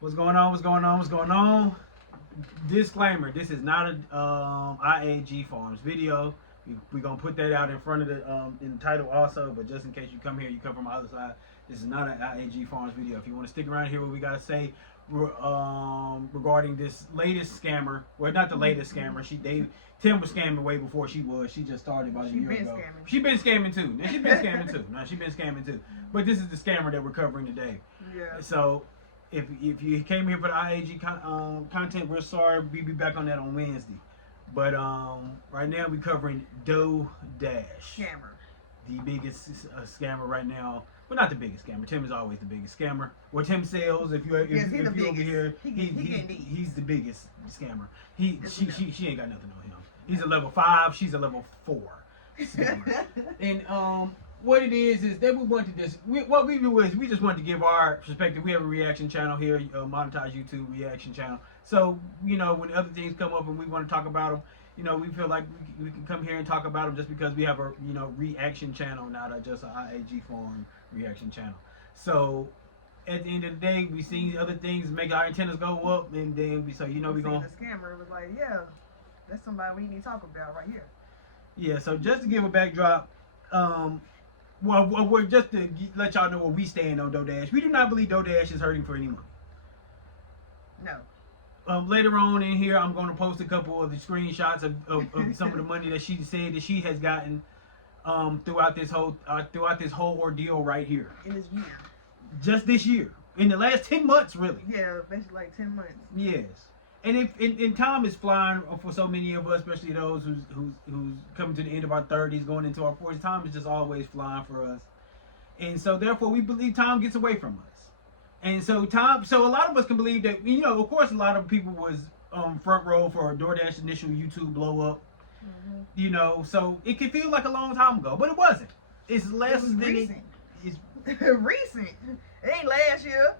What's going on? What's going on? What's going on? Disclaimer: this is not a IAG Farms video. We're gonna put that out in front of the in the title also, but just in case you come here, you come from the other side. This is not an IAG Farms video. If you want to stick around here, what we gotta say regarding this latest scammer. Well, not the latest scammer. Tim was scamming way before she was. She just started about a year ago. She been scamming too. Now she been scamming too. No, she been scamming too. But this is the scammer that we're covering today. Yeah. So if you came here for the IAG content, we're sorry. We'll be back on that on Wednesday. But right now we're covering DoorDash. Scammer. The biggest scammer right now. Well, not the biggest scammer. Tim is always the biggest scammer. What Tim sells, if you over here, he's the biggest scammer. She ain't got nothing on him. He's a level 5. She's a level 4 scammer. And what it is that we want to what we do is we just want to give our perspective. We have a reaction channel here, a monetized YouTube reaction channel. So when other things come up and we want to talk about them, we feel like we can come here and talk about them just because we have a reaction channel, not just an IAG Farm reaction channel. So at the end of the day, we see other things make our antennas go up, and then we we gonna. The scammer was like, yeah, that's somebody we need to talk about right here. Yeah. So just to give a backdrop, well, we're just to let y'all know where we stand on DoorDash. We do not believe DoorDash is hurting for any money. No. Later on in here, I'm going to post a couple of the screenshots of some of the money that she said that she has gotten throughout this whole ordeal right here. In this year. Just this year, in the last 10 months, really. Yeah, basically like 10 months. Yes, and if time is flying for so many of us, especially those who's coming to the end of our 30s, going into our 40s, time is just always flying for us, and so therefore we believe time gets away from us. And so a lot of us can believe that, of course, a lot of people was front row for DoorDash initial YouTube blow up. Mm-hmm. So it could feel like a long time ago, but it wasn't. It's less than recent. It's recent. It ain't last year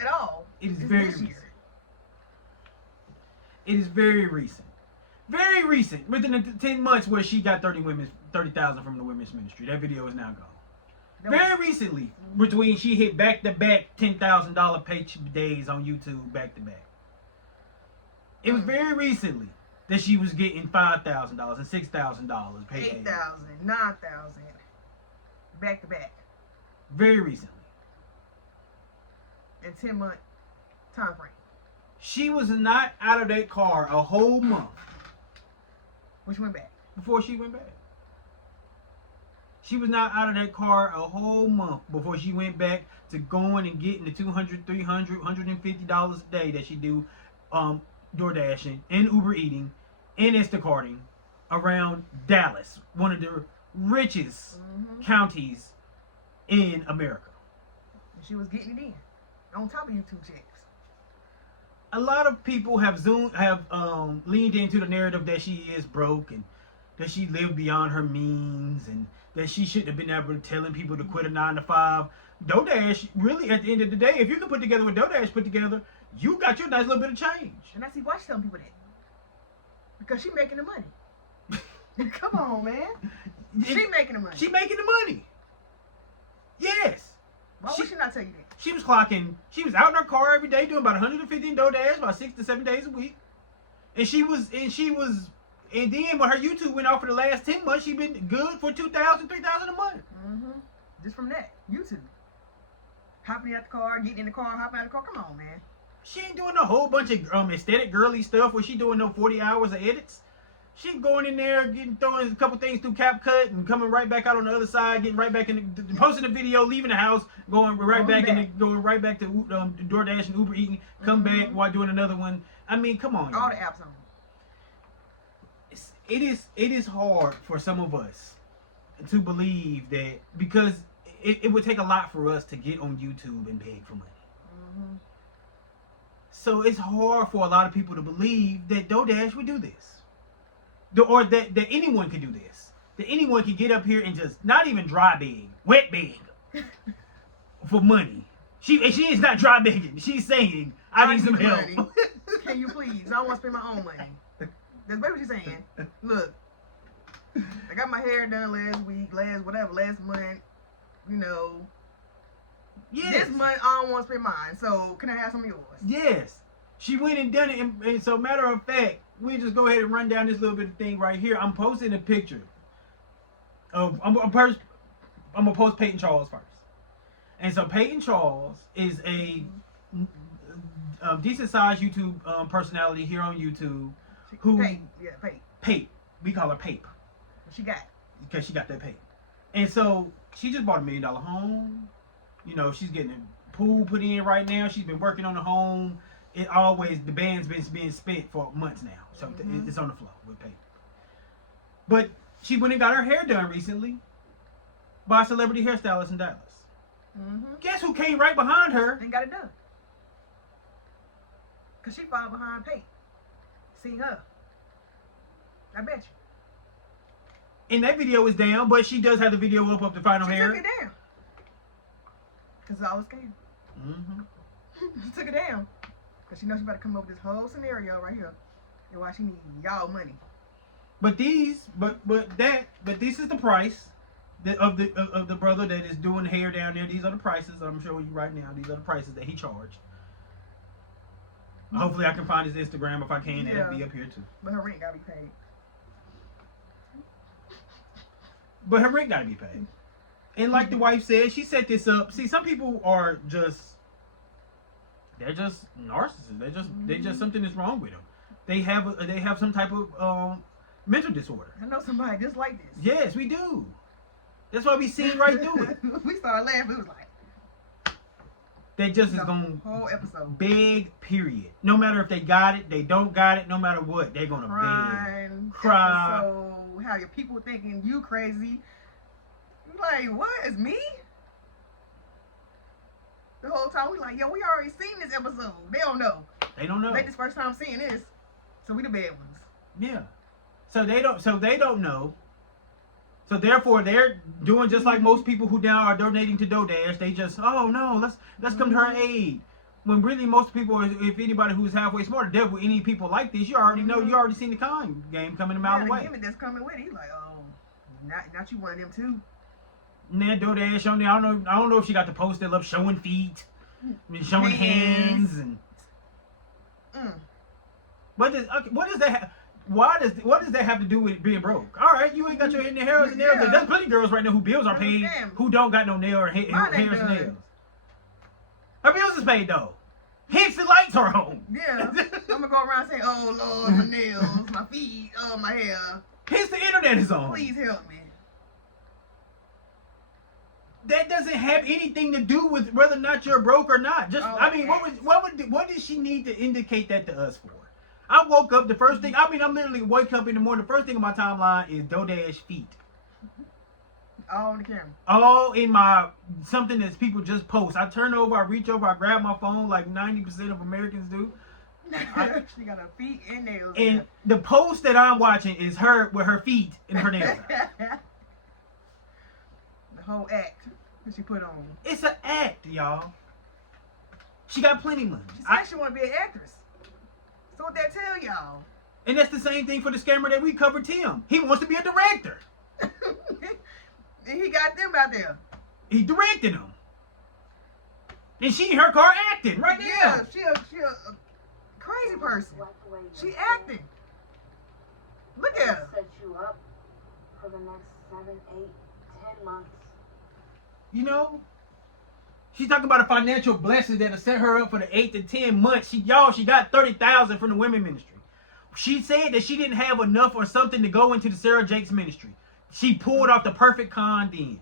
at all. It is very recent. It is very recent. Very recent. Within the 10 months where she got 30,000 from the women's ministry. That video is now gone. Very recently, between she hit back-to-back $10,000 pay days on YouTube back-to-back. It was very recently that she was getting $5,000 and $6,000 pay days. 8,000, 9,000, back-to-back. Very recently. In 10-month time frame. She was not out of that car a whole month. Which went back? Before she went back. She was not out of that car a whole month before she went back to going and getting the $200, $300, $150 a day that she do DoorDashing and Uber eating and Instacarting around Dallas, one of the richest counties in America. She was getting it in on top of YouTube checks. A lot of people have leaned into the narrative that she is broke and that she lived beyond her means and that she shouldn't have been able to telling people to quit a 9-to-5. DoorDash, really, at the end of the day, if you can put together what DoorDash put together, you got your nice little bit of change. And I see why she's telling people that. Because she making the money. Come on, man. She making the money. She making the money. Yes. Why would she not tell you that? She was out in her car every day doing about 150 in DoorDash, about 6 to 7 days a week. And then when her YouTube went off for the last 10 months, she been good for $2,000, $3,000 a month. Just from that, YouTube. Hopping out the car, getting in the car, hopping out the car. Come on, man. She ain't doing a whole bunch of aesthetic girly stuff where she doing no 40 hours of edits. She going in there, throwing a couple things through CapCut and coming right back out on the other side, getting right back in, posting a video, leaving the house, going right back to DoorDash and Uber eating, come back while doing another one. I mean, come on. All the apps on. It is hard for some of us to believe that, because it would take a lot for us to get on YouTube and beg for money. So it's hard for a lot of people to believe that DoorDash would do this. Or that anyone could do this. That anyone could get up here and just not even dry beg, wet beg for money. She is not dry begging. She's saying, I need some help. Money. Can you please? I want to spend my own money. That's what she's saying. Look, I got my hair done last month. Yes. This month I don't want to spend mine, so can I have some of yours? Yes. She went and done it, and so matter of fact, we'll just go ahead and run down this little bit of thing right here. I'm posting a picture of I'm gonna post Peyton Charles first, and so Peyton Charles is a decent sized YouTube personality here on YouTube. Who? Pape. We call her Pape. What she got? Because she got that Pape, and so she just bought $1 million home. You know, she's getting a pool put in right now. She's been working on the home. The band's been being spent for months now. So it's on the floor with Pape. But she went and got her hair done recently by a celebrity hairstylist in Dallas. Guess who came right behind her? And got it done. Because she followed behind Pape. Seen her. I bet you. And that video is down, but she does have the video up of the final hair. She took it down. Because it's always scam. She took it down. Because she knows she about to come up with this whole scenario right here. And why she need y'all money. But this is the price of the brother that is doing hair down there. These are the prices I'm showing you right now. These are the prices that he charged. Hopefully I can find his Instagram if I can. It'll be up here too. But her rent gotta be paid. And like the wife said, she set this up. See, some people are they're just narcissists. They just something is wrong with them. They have some type of mental disorder. I know somebody just like this. Yes, we do. That's why we seen right through it. We started laughing. It was like they just is gonna whole episode. Beg, period. No matter if they got it, they don't got it. No matter what, they're gonna beg, cry. So how your people thinking you crazy? Like, what is me? The whole time we like, yo, we already seen this episode. They don't know. They don't know. They this first time seeing this, so we the bad ones. Yeah. So they don't know. So therefore, they're doing just like most people who now are donating to DoorDash. They just, oh no, let's come to her aid. When really most people, if anybody who's halfway smart, dealt with any people like this, you already know, you already seen the con game coming a mile away. The that's coming with it, he's like, oh, not you one of them too. And then DoorDash on there, I don't know if she got the poster up showing feet, showing hands, and what does that? What does that have to do with being broke? All right, you ain't got your nails and nails. There's plenty of girls right now who bills are paid who don't got no nail or hairs and nails. Her bills is paid though. Hence the lights are on. Yeah, I'm gonna go around saying, "Oh Lord, my nails, my feet, my hair." Hence the internet is on. Please help me. That doesn't have anything to do with whether or not you're broke or not. Just I mean, what did she need to indicate that to us for? I woke up, the first thing, I'm literally wake up in the morning, the first thing on my timeline is DoorDash feet. All on the camera. All in my, something that people just post. I turn over, I reach over, I grab my phone like 90% of Americans do. She got her feet and nails. And the post that I'm watching is her with her feet and her nails out. The whole act that she put on. It's an act, y'all. She got plenty of money. She said she want to be an actress. So what that tell y'all? And that's the same thing for the scammer that we covered, Tim. He wants to be a director. And he got them out there. He directed them. And she in her car acting right now. Yeah, she a crazy person. She acting. Look at her. Set you up for the next 7, 8, 10 months. You know? She's talking about a financial blessing that'll set her up for the 8 to 10 months. She got $30,000 from the women ministry. She said that she didn't have enough or something to go into the Sarah Jakes ministry. She pulled off the perfect con then.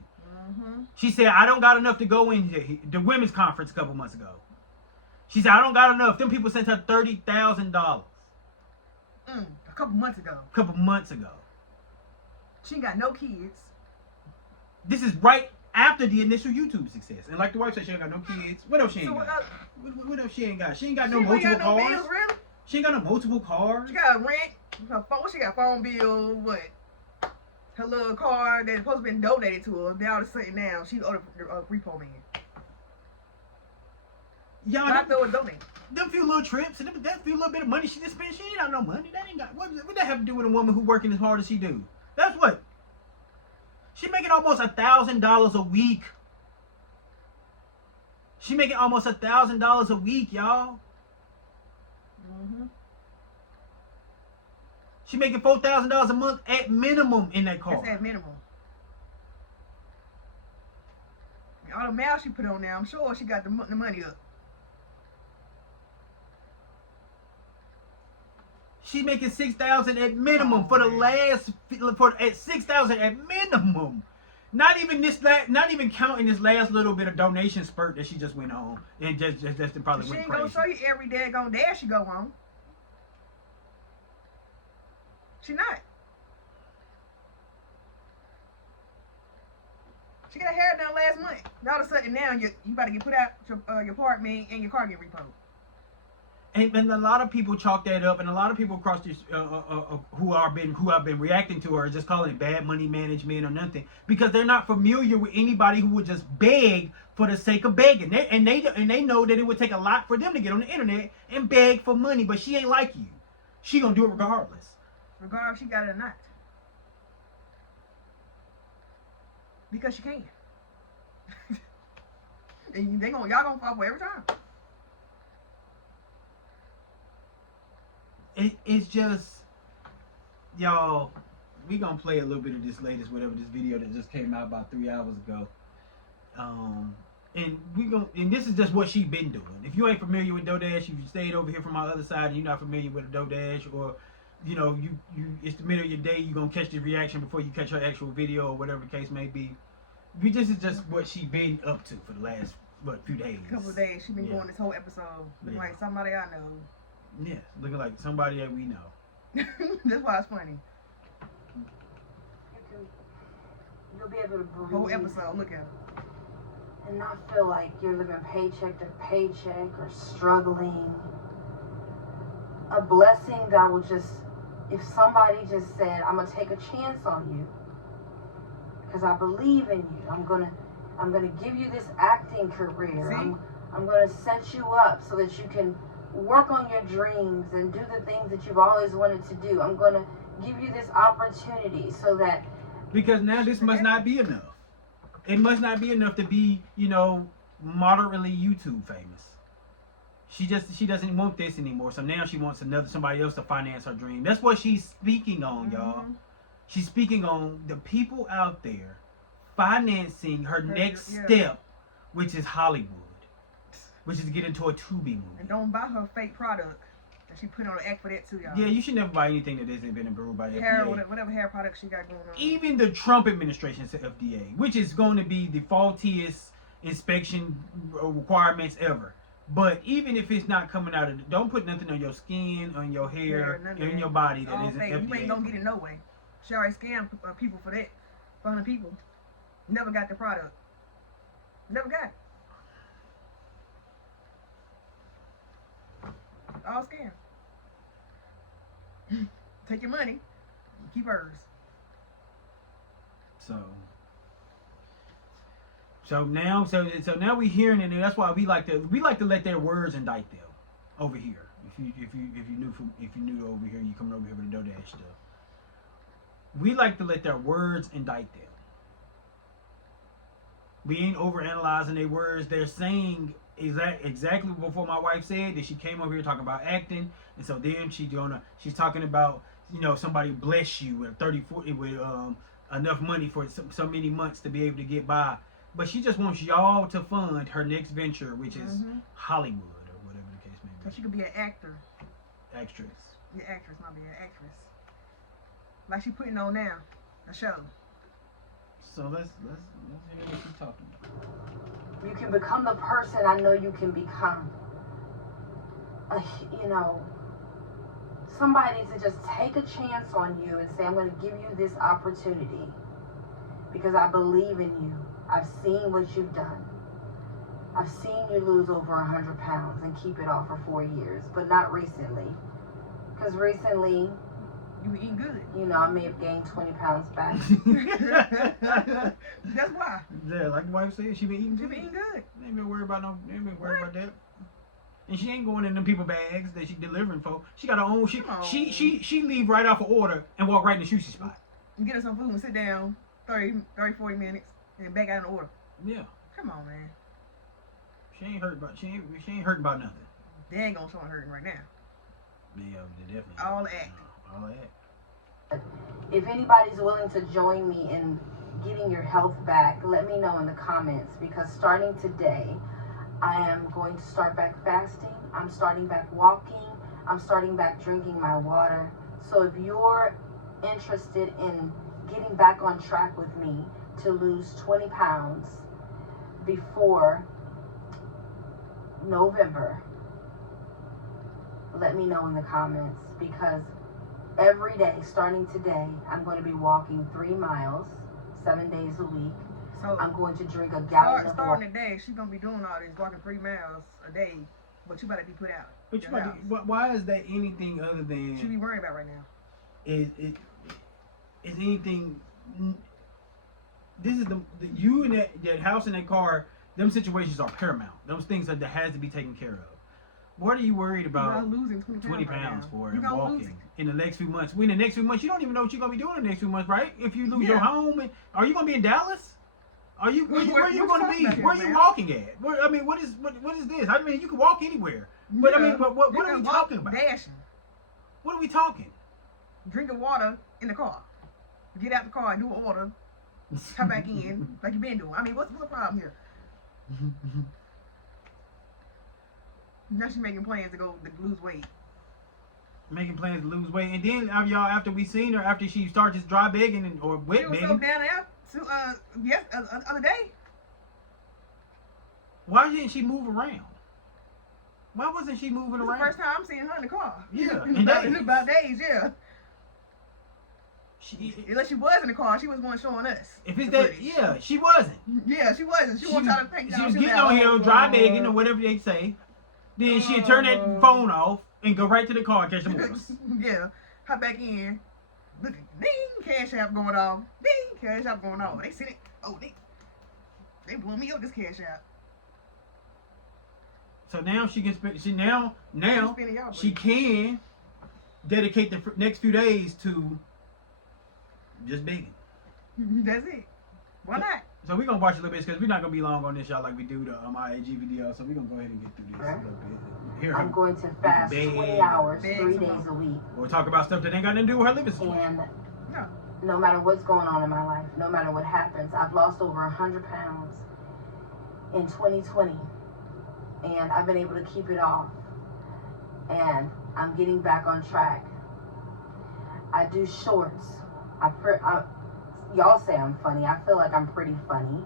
She said, I don't got enough to go in the women's conference a couple months ago. She said, I don't got enough. Them people sent her $30,000. A couple months ago. She ain't got no kids. This is right after the initial YouTube success. And like the wife said, she ain't got no kids. What else she ain't got? What else she ain't got? She ain't got no multiple cars. Bills, really? She ain't got no multiple cars. She got rent. Her phone. She got phone bill. What? Her little car that's supposed to be donated to her. Now all of a sudden now she ordered a repo man. Y'all, I thought it donated. Them few little trips and that few little bit of money she just spent. She ain't got no money. That ain't got what that have to do with a woman who working as hard as she do? That's what. She making almost $1,000 a week. She making almost $1,000 a week, y'all. She making $4,000 a month at minimum in that car. That's at minimum. All the miles she put on there, I'm sure she got the money up. She's making $6,000 at minimum for the last at $6,000 at minimum. Not even counting this last little bit of donation spurt that she just went on and just probably She went ain't crazy. gonna show you every daggone dash she go on. She not. She got her hair done last month. All of a sudden now you about to get put out your apartment and your car get repoed. And a lot of people chalk that up, and a lot of people across this who have been reacting to her just calling it bad money management or nothing, because they're not familiar with anybody who would just beg for the sake of begging. They know that it would take a lot for them to get on the internet and beg for money, but she ain't like you. She gonna do it regardless. Regardless she got it or not. Because she can. And y'all gonna fall for every time. It's just, y'all, we gonna play a little bit of this whatever this video that just came out about 3 hours ago. And this is just what she been doing. If you ain't familiar with DoorDash, if you stayed over here from my other side and you're not familiar with DoorDash, or you know, you it's the middle of your day, you're gonna catch the reaction before you catch her actual video or whatever the case may be. This is just what she been up to for the last few days. Couple of days. She been going this whole episode looking like somebody I know. Yeah, looking like somebody that we know. That's why it's funny. You'll be able to breathe. Whole episode, look at her. And not feel like you're living paycheck to paycheck or struggling. A blessing that will just, if somebody just said, I'm gonna take a chance on you because I believe in you. I'm gonna give you this acting career. I'm gonna set you up so that you can work on your dreams and do the things that you've always wanted to do. I'm gonna give you this opportunity so that, because now this must not be enough. It must not be enough to be, you know, moderately YouTube famous. She doesn't want this anymore. So now she wants somebody else to finance her dream. That's what she's speaking on, y'all. She's speaking on the people out there financing her next step, which is Hollywood, which is to get into a Tubi movie. And don't buy her fake product that she put on the act for that too, y'all. Yeah, you should never buy anything that isn't been approved by the FDA. Whatever hair product she got going on. Even the Trump administration said FDA, which is going to be the faultiest inspection requirements ever. But even if it's not coming out of, don't put nothing on your skin, on your hair, or in your body that isn't FDA. You ain't gonna get it no way. She already scammed people for that. 400 people. Never got the product. Never got it. All scam. Take your money, keep hers. So now we hearing it, and that's why we like to let their words indict them over here. If you new over here, you coming over here with the DoorDash stuff. We like to let their words indict them. We ain't overanalyzing their words. They're saying exactly before my wife said that she came over here talking about acting, and so then she's talking about, you know, somebody bless you with 30-40 with enough money for so many months to be able to get by. But she just wants y'all to fund her next venture, which is Hollywood or whatever the case may be. So she could be an actor. Actress. Yeah, actress, not be an actress. Like she putting on now, a show. So let's hear what she's talking about. you can become the person I know you can become. You know, somebody to just take a chance on you and say, I'm going to give you this opportunity because I believe in you. I've seen what you've done. I've seen you lose over 100 pounds and keep it off for 4 years, but not recently. Because recently, you were eating good. You know, I may have gained 20 pounds back. That's why. Yeah, like the wife said, she been eating good. She been eating good. They ain't been worried about that. And she ain't going in them people bags that she delivering for. She got her own. She leave right off of order and walk right in the sushi spot. And get her some food and sit down 30, 40 minutes and back out in order. Yeah. Come on, man. She ain't hurting about nothing. They ain't gonna start hurting right now. Yeah, they definitely. All act. All act. If anybody's willing to join me in getting your health back, let me know in the comments, because starting today, I am going to start back fasting. I'm starting back walking. I'm starting back drinking my water. So if you're interested in getting back on track with me to lose 20 pounds before November, let me know in the comments, because every day, starting today, I'm going to be walking 3 miles, 7 days a week. So I'm going to drink a gallon of water. Starting today, she's going to be doing all this, walking 3 miles a day, but you better be put out. But why is that anything other than... She be worried about right now. Is anything... This is you and that house and that car, them situations are paramount. Those things that has to be taken care of. What are you worried about losing 20 pounds right for and walking in the next few months? In the next few months, you don't even know what you're going to be doing in the next few months, right? If you lose your home, are you going to be in Dallas? Where are you going to be? Where are you walking at? What is this? I mean, you can walk anywhere. But what are we talking about? Dashing. What are we talking? Drinking water in the car. Get out the car and do an order. Come back in like you've been doing. I mean, what's the problem here? Now she's making plans to lose weight. Making plans to lose weight, and then y'all, after we seen her, after she started just dry begging or wet begging. She was so down there, other day. Why didn't she move around? Why wasn't she moving around? The first time I'm seeing her in the car. Yeah, in about days, yeah. Unless she was in the car, she was one showing us. If it's that, yeah, she wasn't. Yeah, she wasn't. She wasn't trying to think. She was getting on here, dry begging or whatever they say. Then she'd turn that phone off and go right to the car and catch the moves. Yeah, hop back in. Look, ding, cash app going off. Ding, cash app going off. They sent it. Oh, they blew me up this cash app. So now she can spend. She can dedicate the next few days to just begging. That's it. Why not? So we're going to watch a little bit because we're not going to be long on this, y'all, like we do the IAG video. So we're going to go ahead and get through this a little bit. Here, I'm going to fast 20 hours, 3 days a week. We'll talk about stuff that ain't got nothing to do with her living situation. And no matter what's going on in my life, no matter what happens, I've lost over 100 pounds in 2020. And I've been able to keep it off. And I'm getting back on track. I do shorts. Y'all say I'm funny. I feel like I'm pretty funny.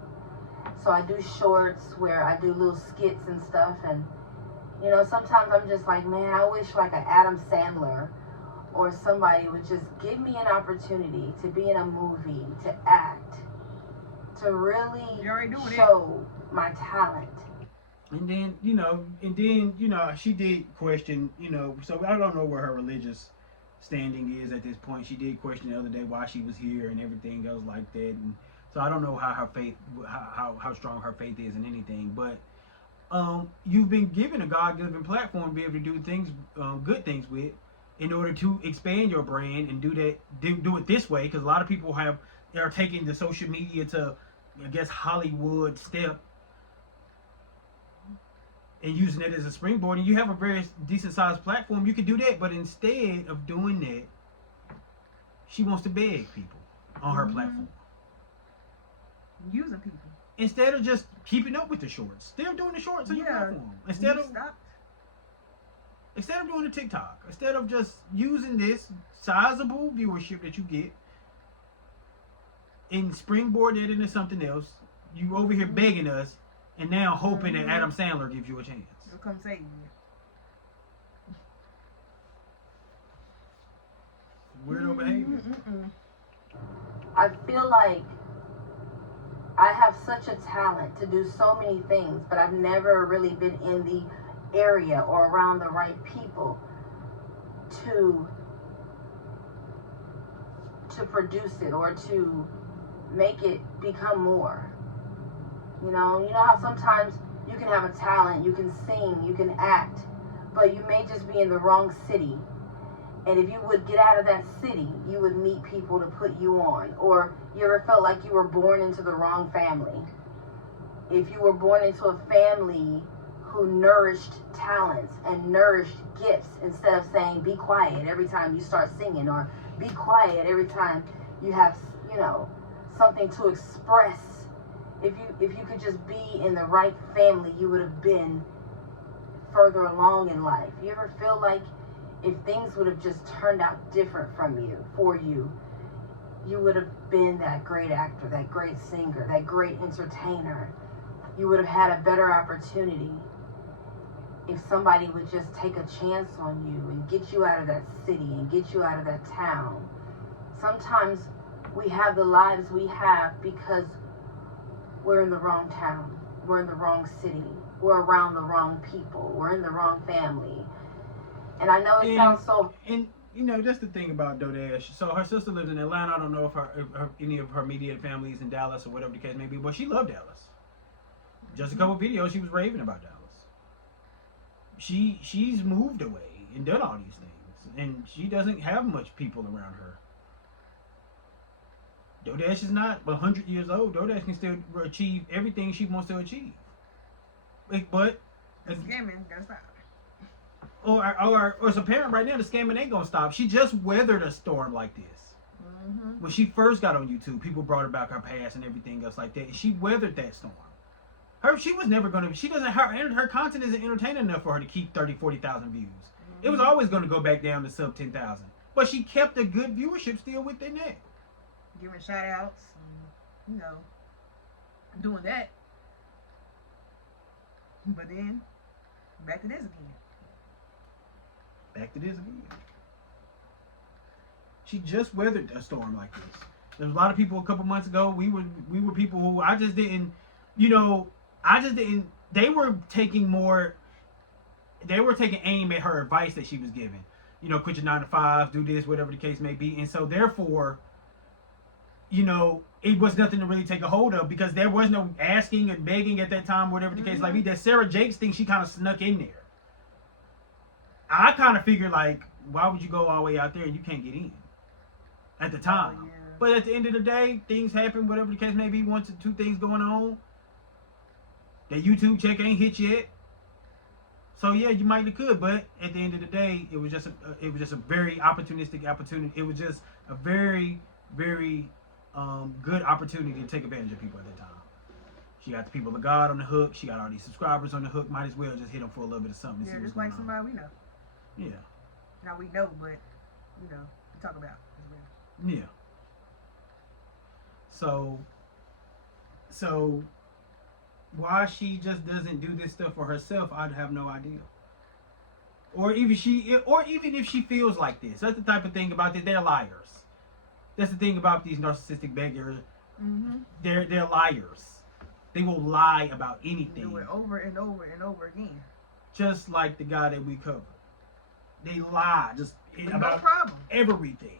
So I do shorts where I do little skits and stuff. And, you know, sometimes I'm just like, man, I wish like an Adam Sandler or somebody would just give me an opportunity to be in a movie, to act, to really show my talent. And then, she did question, so I don't know where her religious standing is at this point. She did question the other day why she was here and everything else like that, and so I don't know how her faith, how strong her faith is in anything. But you've been given a God-given platform to be able to do things, good things with, in order to expand your brand and do it this way. Because a lot of people are taking the social media to, I guess, Hollywood step and using it as a springboard, and you have a very decent sized platform. You could do that, but instead of doing that, she wants to beg people on her platform. Using people. Instead of just keeping up with the shorts. Still doing the shorts on your platform. Instead of doing the TikTok. Instead of just using this sizable viewership that you get and springboard it into something else. You over here begging us and now hoping that Adam Sandler gives you a chance. He'll come save you. Weirdo behavior. I feel like I have such a talent to do so many things, but I've never really been in the area or around the right people to produce it or to make it become more. You know how sometimes you can have a talent, you can sing, you can act, but you may just be in the wrong city. And if you would get out of that city, you would meet people to put you on. Or you ever felt like you were born into the wrong family? If you were born into a family who nourished talents and nourished gifts instead of saying be quiet every time you start singing, or be quiet every time you have, you know, something to express. If you could just be in the right family, you would have been further along in life. You ever feel like if things would have just turned out different for you, you would have been that great actor, that great singer, that great entertainer. You would have had a better opportunity if somebody would just take a chance on you and get you out of that city and get you out of that town. Sometimes we have the lives we have because we're in the wrong town, we're in the wrong city, we're around the wrong people, we're in the wrong family. And I know it sounds so... And, you know, that's the thing about doesnt. So her sister lives in Atlanta. I don't know if any of her immediate family is in Dallas or whatever the case may be, but she loved Dallas. Just a couple videos, she was raving about Dallas. She's moved away and done all these things, and she doesn't have much people around her. doesnt is not 100 years old. doesnt can still achieve everything she wants to achieve. But the scamming gotta stop. Or as a parent right now, the scamming ain't gonna stop. She just weathered a storm like this. Mm-hmm. When she first got on YouTube, people brought about her past and everything else like that. And she weathered that storm. She was never gonna. She doesn't. Her content isn't entertaining enough for her to keep 30, 40,000 views. Mm-hmm. It was always gonna go back down to sub 10,000. But she kept a good viewership still within that. Giving shout outs, and, you know, doing that. But then, back to this again. Back to this again. She just weathered a storm like this. There was a lot of people a couple months ago. We were people who I just didn't, you know, they were taking aim at her advice that she was giving. You know, quit your 9 to 5, do this, whatever the case may be. And so therefore, you know, it was nothing to really take a hold of because there was no asking and begging at that time, whatever the case might be. That Sarah Jakes thing, she kind of snuck in there. I kind of figured, like, why would you go all the way out there and you can't get in at the time? Oh, yeah. But at the end of the day, things happen, whatever the case may be, 1 to 2 things going on. That YouTube check ain't hit yet. So yeah, you might have could, but at the end of the day, it was just a very opportunistic opportunity. It was just a very, very good opportunity to take advantage of people at that time. She got the people of God on the hook. She got all these subscribers on the hook. Might as well just hit them for a little bit of something. Yeah, just like somebody we know. Yeah. Now we know, but you know, we talk about as well. Yeah. So why she just doesn't do this stuff for herself, I'd have no idea. Or even if she feels like this. That's the type of thing about this. They're liars. That's the thing about these narcissistic beggars. Mm-hmm. They're liars. They will lie about anything. Do it over and over and over again. Just like the guy that we covered. They lie about everything.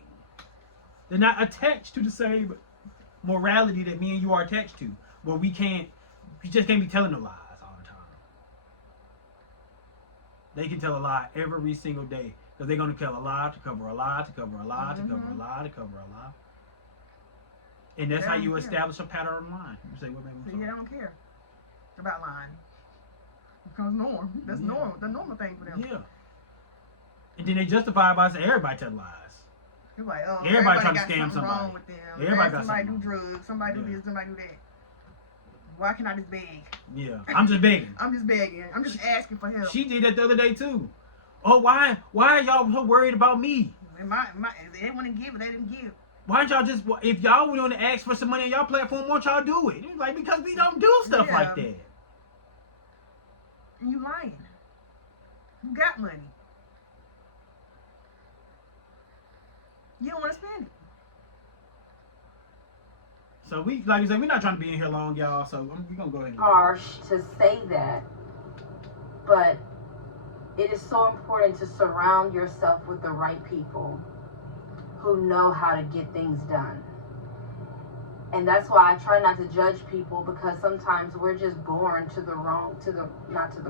They're not attached to the same morality that me and you are attached to. Where you just can't be telling no lies all the time. They can tell a lie every single day. Because they're going to tell a lie to cover a lie, to cover a lie, to cover a lie, to cover a lie. And that's how you establish a pattern online. You say, what made me they don't care about lying. It becomes norm. That's normal. The normal thing for them. Yeah. And then they justify it by saying everybody tell lies. It's like, oh, everybody trying to got scam somebody. Wrong with them. Everybody got somebody something do drugs. Somebody do this. Somebody do that. Why can't I just beg? Yeah, I'm just begging. I'm just begging. I'm just asking for help. She did that the other day too. Oh, why are y'all so worried about me? If they want to give it, they didn't give. Why don't y'all just, if y'all want to ask for some money on y'all platform, why don't y'all do it? It's like, because we don't do stuff like that. You lying. You got money. You don't want to spend it. So like you said, we're not trying to be in here long, y'all. So we're gonna go ahead. Harsh to say that, but it is so important to surround yourself with the right people who know how to get things done. And that's why I try not to judge people, because sometimes we're just born not to the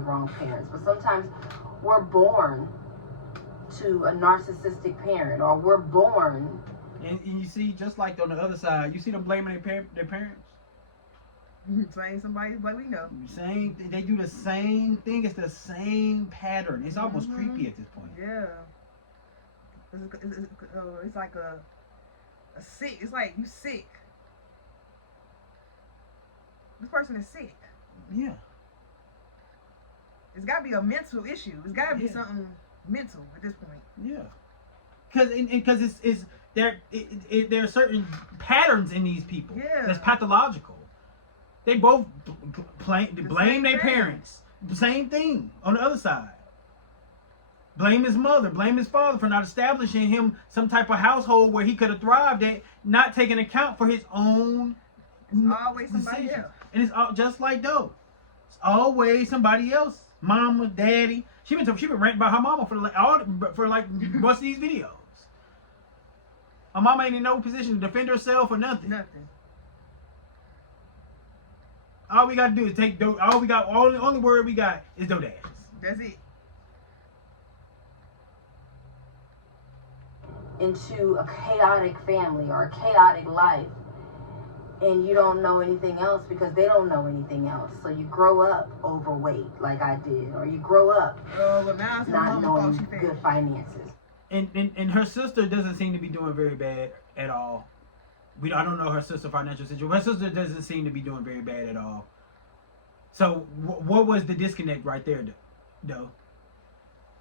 wrong parents, but sometimes we're born to a narcissistic parent, or we're born. And you see, just like on the other side, you see them blaming their parents. Same somebody like we know. They do the same thing. It's the same pattern. It's almost creepy at this point. Yeah. It's like a sick. It's like you sick. This person is sick. Yeah. It's got to be a mental issue. It's got to be something mental at this point. Yeah. Because there are certain patterns in these people. Yeah. That's pathological. They both blame their parents. The same thing on the other side. Blame his mother, blame his father for not establishing him some type of household where he could have thrived at, not taking account for his own always somebody decisions. else. And it's all just like though. It's always somebody else. Mama, daddy. She been ranting about her mama for most of these videos. Her mama ain't in no position to defend herself or nothing. Nothing. All we got to do is take dough. Only word we got is dough dashes. That's it. Into a chaotic family or a chaotic life, and you don't know anything else because they don't know anything else. So you grow up overweight like I did, or you grow up not knowing good finances. And her sister doesn't seem to be doing very bad at all. I don't know her sister's financial situation. Her sister doesn't seem to be doing very bad at all. So what was the disconnect right there, though?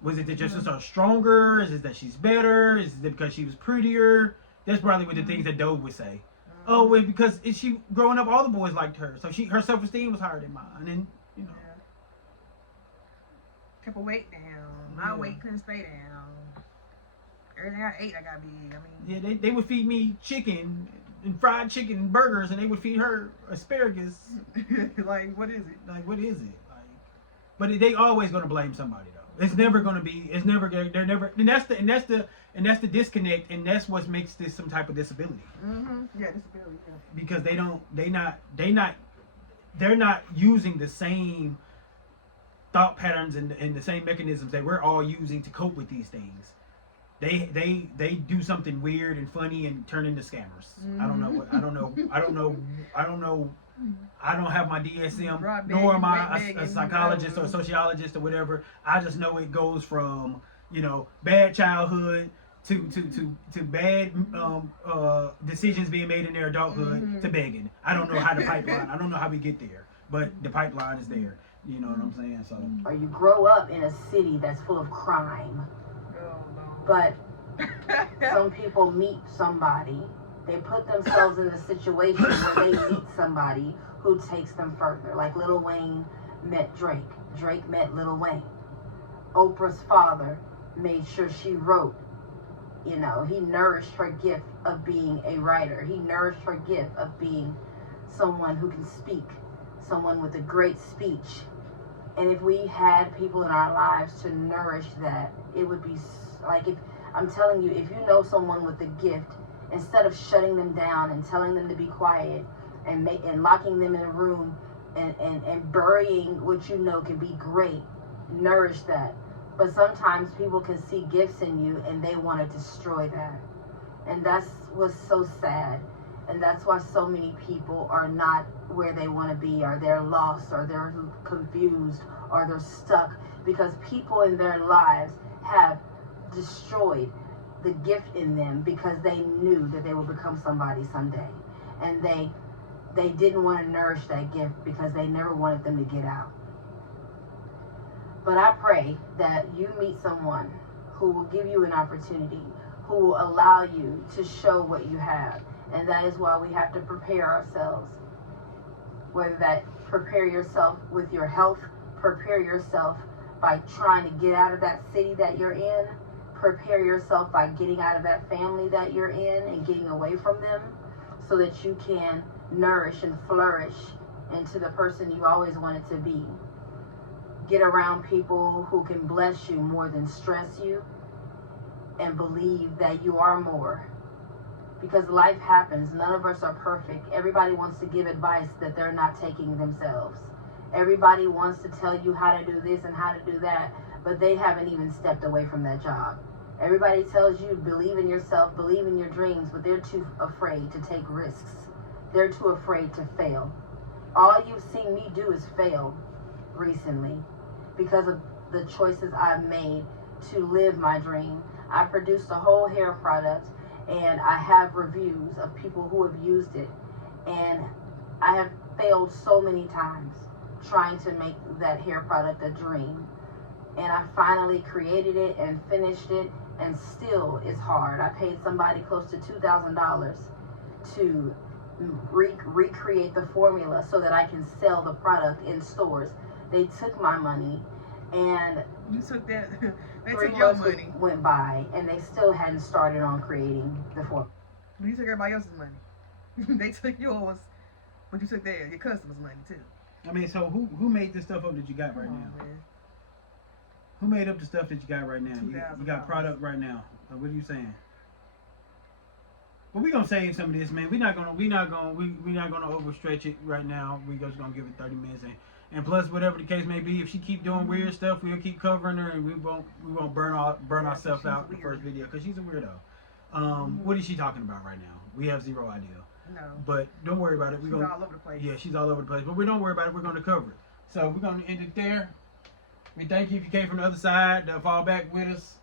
Was it that your sister is stronger? Is it that she's better? Is it because she was prettier? That's probably what the things that Doe would say. Oh, well, because she growing up, all the boys liked her, so her self-esteem was higher than mine, and you know. Kept her weight down. My weight couldn't stay down. Everything I ate, I got big. I mean, they would feed me chicken and fried chicken and burgers, and they would feed her asparagus. Like, what is it? But they always gonna blame somebody though. It's never gonna be. It's never. They're never. And that's the disconnect, and that's what makes this some type of disability. Yeah, disability. Yeah. Because they're not using the same thought patterns and the same mechanisms that we're all using to cope with these things. They do something weird and funny and turn into scammers. I don't know. I don't have my DSM, nor am I a psychologist or a sociologist or whatever. I just know it goes from, bad childhood to bad decisions being made in their adulthood to begging. I don't know how the pipeline. I don't know how we get there, but the pipeline is there. You know what I'm saying? So. Or you grow up in a city that's full of crime. But some people meet somebody, they put themselves in a situation where they meet somebody who takes them further. Like Lil Wayne met Drake. Drake met Lil Wayne. Oprah's father made sure she wrote. He nourished her gift of being a writer. He nourished her gift of being someone who can speak, someone with a great speech. And if we had people in our lives to nourish that, it would be like, if I'm telling you, if you know someone with a gift, instead of shutting them down and telling them to be quiet and locking them in a room and burying what you know can be great, nourish that. But sometimes people can see gifts in you and they want to destroy that. And that's what's so sad. And that's why so many people are not where they want to be, or they're lost, or they're confused, or they're stuck, because people in their lives have destroyed the gift in them because they knew that they would become somebody someday, and they didn't want to nourish that gift because they never wanted them to get out. But I pray that you meet someone who will give you an opportunity, who will allow you to show what you have. And that is why we have to prepare ourselves. Whether that prepare yourself with your health, prepare yourself by trying to get out of that city that you're in, prepare yourself by getting out of that family that you're in and getting away from them, so that you can nourish and flourish into the person you always wanted to be. Get around people who can bless you more than stress you, and believe that you are more. Because life happens. None of us are perfect. Everybody wants to give advice that they're not taking themselves. Everybody wants to tell you how to do this and how to do that, but they haven't even stepped away from that job. Everybody tells you believe in yourself, believe in your dreams, but they're too afraid to take risks. They're too afraid to fail. all you've seen me do is fail recently because of the choices I've made to live my dream. I produced a whole hair product, and I have reviews of people who have used it, and I have failed so many times trying to make that hair product a dream. And I finally created it and finished it, and still it's hard. I paid somebody close to $2,000 to recreate the formula so that I can sell the product in stores. They took my money, and you took that. They 3 took your months money. went by, and they still hadn't started on creating the formula. You took everybody else's money. They took yours, but you took your customers' money too. I mean, so who made this stuff up that you got right now? Man. Who made up the stuff that you got right now? You got product right now. What are you saying? Well, we're gonna save some of this, man. We're not gonna overstretch it right now. We're just gonna give it 30 minutes, and plus, whatever the case may be, if she keep doing weird stuff, we'll keep covering her, and we won't burn ourselves out the first video because she's a weirdo. What is she talking about right now? We have zero idea. No. But don't worry about it. She's all over the place. Yeah, she's all over the place. But we don't worry about it. We're gonna cover it. So we're gonna end it there. We thank you if you came from the other side to fall back with us.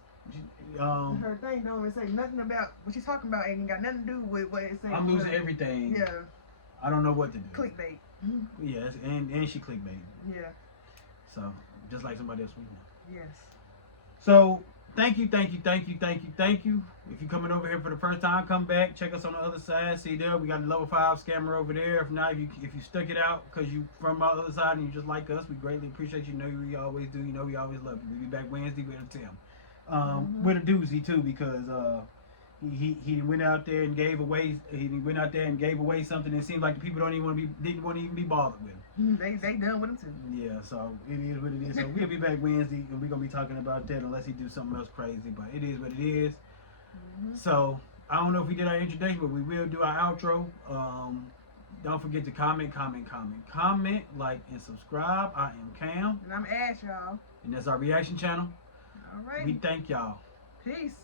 Her thing don't even say nothing about what she's talking about. Ain't got nothing to do with what it's saying. I'm losing everything. Yeah. I don't know what to do. Clickbait. Yes, and she clickbait. Yeah. So just like somebody else we know. Yes. So thank you. If you're coming over here for the first time, come back. Check us on the other side. See there, we got a level 5 scammer over there. If not, if you stuck it out because you from our other side and you just like us, we greatly appreciate you. Know we always do. You know we always love you. We'll be back Wednesday with a Tim. With a doozy too, because he went out there and gave away. He went out there and gave away something that seemed like the people didn't want to even be bothered with. They done with him too. Yeah, so it is what it is. So we'll be back Wednesday, and we're gonna be talking about that unless he do something else crazy. But it is what it is. So I don't know if we did our introduction, but we will do our outro. Don't forget to comment, like, and subscribe. I am Cam. And I'm Ash, y'all. And that's our reaction channel. All right. We thank y'all. Peace.